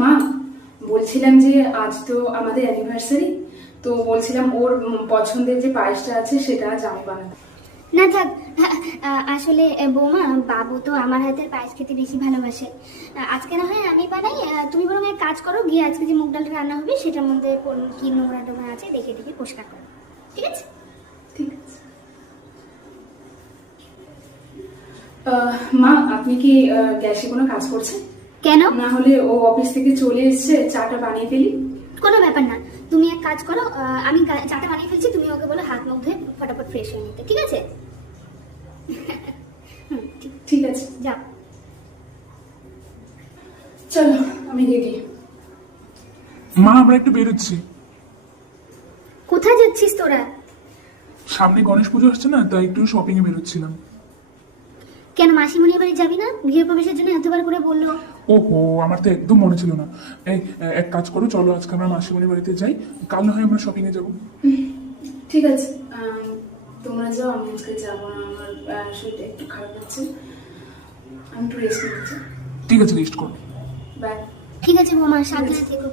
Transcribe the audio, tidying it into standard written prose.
মা, বলছিলাম যে আজ তো আমাদের অ্যানিভার্সারি, তো বলছিলাম ওর পছন্দের যে পায়েসটা আছে সেটা আজ আমি বানাবো। না থাক, আসলে বৌমা, বাবু তো আমার হাতের পায়েস খেতে বেশি ভালোবাসে। আজকে না হয় আমি বানাই, তুমি বরং এক কাজ করো, গিয়ে আজকে যে মুগ ডালটা রান্না হবে সেটার মধ্যে কি নোংরা টোংরা আছে দেখে দেখে পরিষ্কার করো, ঠিক আছে? ঠিক আছে। মা, আপনি কি গ্যাসে কোনো কাজ করছেন? কেন? না হলে ও অফিস থেকে চলে এসছে, চাটা বানিয়ে ফেলি। কোনো ব্যাপার না, তুমি এক কাজ করো, আমি চাটা বানিয়ে ফেলছি, তুমি ওকে বলো হাত মুখ ধুয়ে ফটাফট ফ্রেশ হয়ে নিতে, ঠিক আছে? ঠিক আছে, যাও। চলো আমি রেডি। মা, আমরা একটু বেরোচ্ছি। কোথায় যাচ্ছিস তোরা? সামনে গণেশ পুজো আসছে না, তাই একটু শপিং এ বেরোচ্ছিলাম। কেন মাসিমণির বাড়ি যাবি না? গৃহপ্রবেশের জন্য এতবার করে বললো। ওহো, আমার তো একদম মনে ছিল না। এই এক কাজ করো, চলো আজকে আমরা মাসিমণির বাড়িতে যাই, কাল না হয় আমরা শপিং এ যাবো। ঠিক আছে, তোমরা যাও, আমি আজকে যাবো না, আমার শরীরটা একটু খারাপ লাগছে, আমি একটু রেস্ট নিচ্ছি। ঠিক আছে, লিস্ট করো। বাই। ঠিক আছে বৌমা, সাবধানে থেকো।